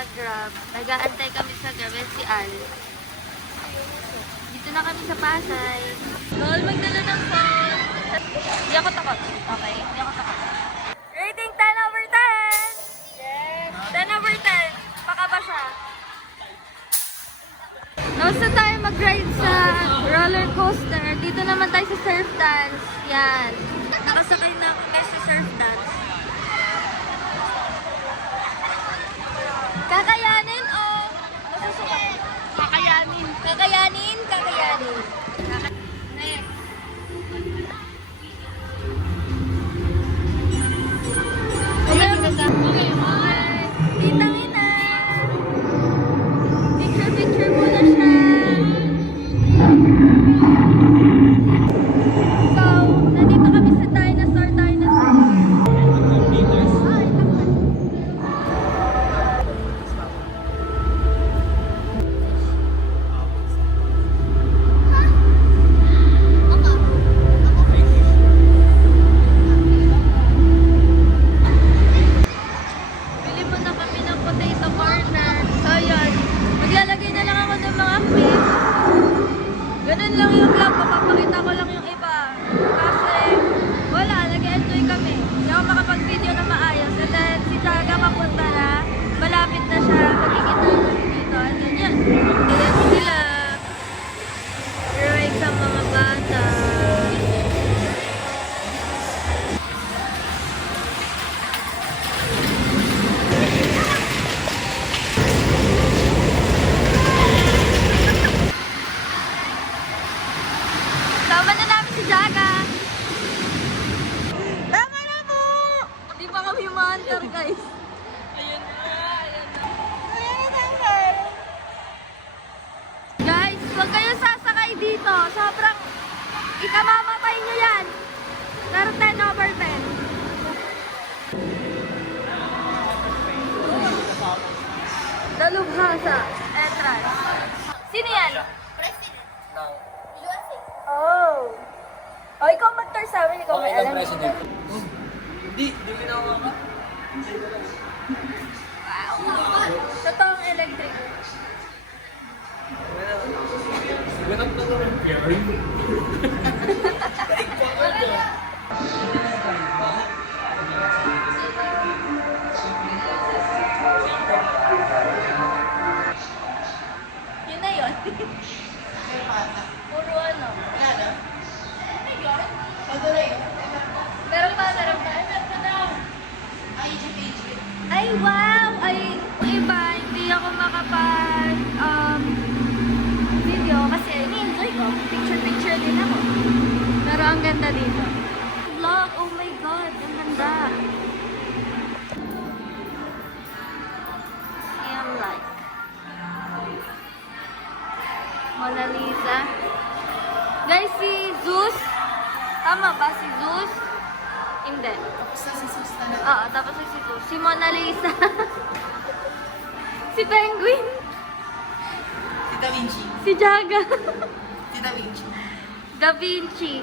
nag-grab. Nag-aantay kami sa grab. Yan si Al. Dito na kami sa Pasay. Bawal magdala ng phone. Hindi ako takot. Okay? Hindi ako takot. Rating 10/10! Yes! 10/10. Baka ba siya? Tapos na tayo mag-ride sa roller coaster. Dito naman tayo sa surf dance. Yan. Nakasakay na ako guys sa surf dance. Kakayanin o masusukat? Kakayanin. Kakayanin, kakayanin. Next. Okay, bye. Titang ina. Picture muna siya. So, nandito kami sa dinosaur. Bili muna kami ng potato corner. So, yun. Maglalagay na lang ako ng mga clips. Ganun lang yung vlog. Papapakita ko lang yung iba. Kasi, wala. Nag-enjoy kami. Hindi ako makapag-video na maayos. And then, si Jaga papunta na. Malapit na siya. Magkikita na dito. And then, yun. Ayan sila. Right sa mga bata. Sama na namin si Jaga. Tama na po! Hindi pa kami ma-hunter, guys. Ayun na, ayun na. Guys, huwag kayo sasakay dito. Sobrang ikamamatay nyo yan. Pero 10/10. Dalubhasa. Entrance. Sino yan? Oh. Oh, ikaw mag-tour sa amin. Ikaw may alam. Hindi ginawa ka. Wow. Totoong electric. Ganap na naman. Yun na yun. Puro ano. Meron pa. Ay, wow! Ay, iba, hindi ako makapag video kasi ini-enjoy ko. Picture din ako. Pero ang ganda dito. Vlog, oh my god, ang ganda. I'm like Mona Lisa. Guys, si Zeus. Tama ba si Zeus? Hindi. Oo, tapos si Zeus. Si Mona Lisa. Si Penguin. Si Da Vinci. Si Jaga. Si Da Vinci. Da Vinci.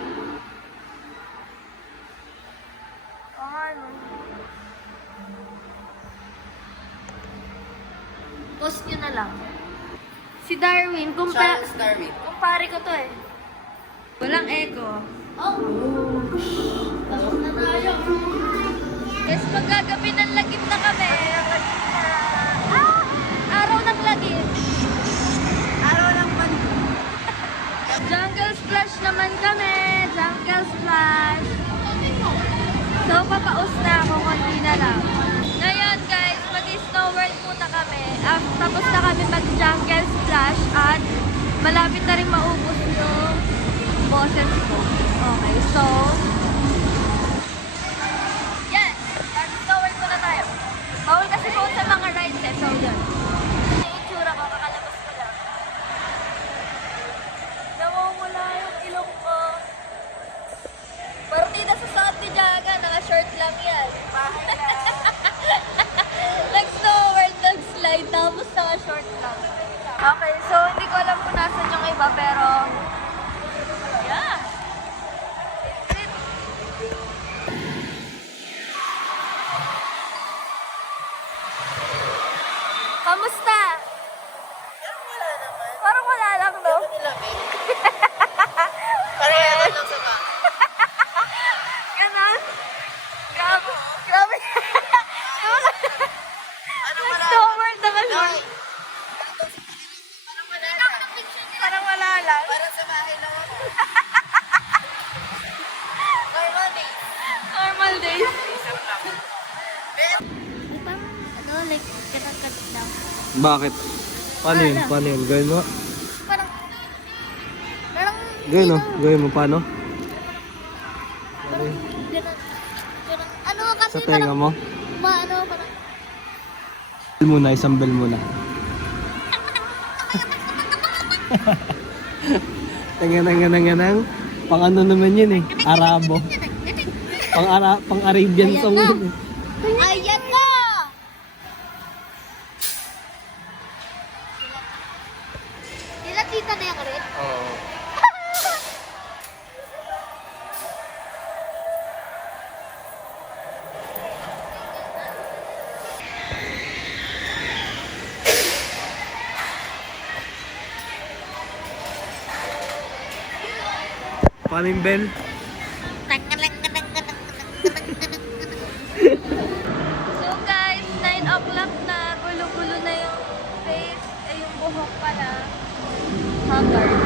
Ano? Post nyo na lang. Si Darwin. Charles Darwin. Kumpare ko to eh. Walang echo. Oh! Tapos na tayo. Yes, magagabi ng lagim na kami. Araw ng lagim. Araw ng banda. Jungle splash naman kami. Jungle splash. So, papaus na ako. Konti na lang. Ngayon guys, mag-snow world muna kami. Tapos na kami mag-jungle splash at malapit na rin maubos yung boses ko. Okay, so yan. Mag-snow world muna tayo. Bawal kasi po sa mga rides eh. So, yun. Yung itsura ko, kakalabas ko lang. Namumula yung ilong ko. Partida sa suot ni Jaga. Naka-short lang yan. Nag-snow world, nag-slide. Tapos naka-short lang. Okay, so hindi ko alam kung nasan yung iba, pero yeah. It's it. Kamusta? Parang wala naman. Parang wala lang, no? Ano nilamig? Parang yaman lang sa bahay. Ganon. Grabe. Grabe. Ano wala? Stoward naman mo. Ay! Parang wala lang. Parang wala lang. Parang sa bahay lang ako. Normal day. Normal days. Isang lang. Parang, ano, like, kinakat lang. Bakit? Paano yun? Paano yun? Gawin mo? Parang, Gawin mo? Gawin mo paano? Ano yun? ganon. Ano kasi Sa tenga mo? parang, Bell muna, isang bell muna. Tanganang. Pang ano naman yun eh? Arabo. Pang Arabian song yun eh. ayan na! Sila tita na yung rin? Oo. Paano yung bell? So guys, 9 o'clock na. Gulo-gulo na yung face. Yung buhok pala. Haggard.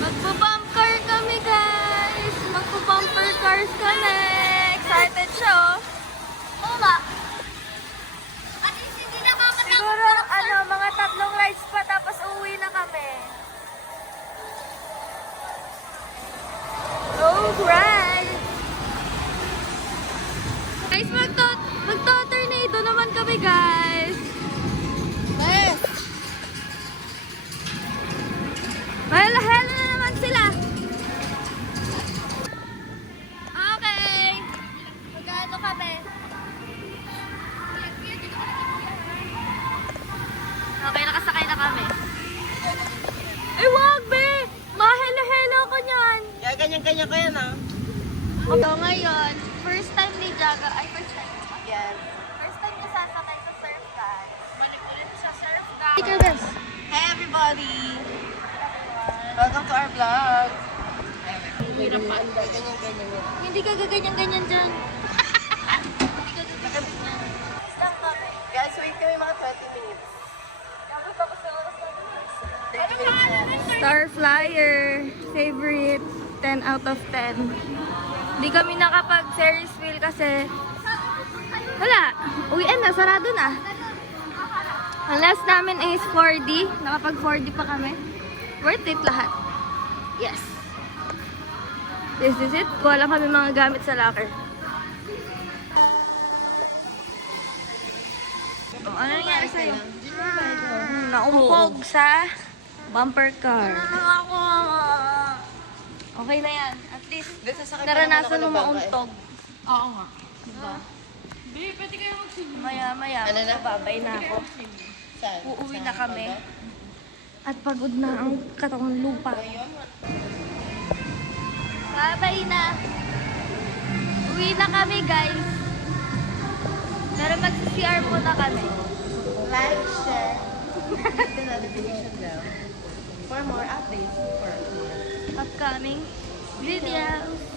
Magpo-bump car kami guys. Magpo-bumper cars kami. Excited siya oh. Oo nga. At least hindi nakakatakot. Siguro mga 3 rides pa tapos uwi na kami. Alright! Guys, magto-tornado naman kami, guys. Best! Mahal-hal na naman sila. Okay. Magano kami? Okay, nakasakay na kami. Ay, wag, be! Mahalo-halo ko niyan. Kaya ganyan-ganyan ko yan ah. So ngayon, first time ni Jaga, first time. Yes. First time niya sasakay sa surf, guys. Manikulit sa surf, guys. Teacher Bess. Hey everybody! Welcome to our vlog. Hindi ka gaganyan-ganyan dyan. Hindi ka gaganyan. Lang kami. Guys, wait kami mga 20 minutes. Tapos tapos na oras na. 30 minutes na. Star Flyer. Favorite. 10 out of 10. Hindi kami nakapag-Ferris wheel kasi wala. Uwian na. Sarado na. Ang last namin is 4D. Nakapag 4D pa kami. Worth it lahat. Yes. This is it. Kuha lang kami mga gamit sa locker. Ano nangyari sa'yo? Naumpog sa bumper car. Okay na yan. At least, naranasan mo mauntog. Oo nga. Diba? Pwede kayo magsimula. Maya-maya, Ano na? babay na ako. Saan? Uuwi Sa na kami. Tondo? At pagod na ang katawang lupa. Babay na. Uwi na kami, guys. Pero mag-CR muna kami. Like, share, hit the notification bell for more updates for Upcoming videos.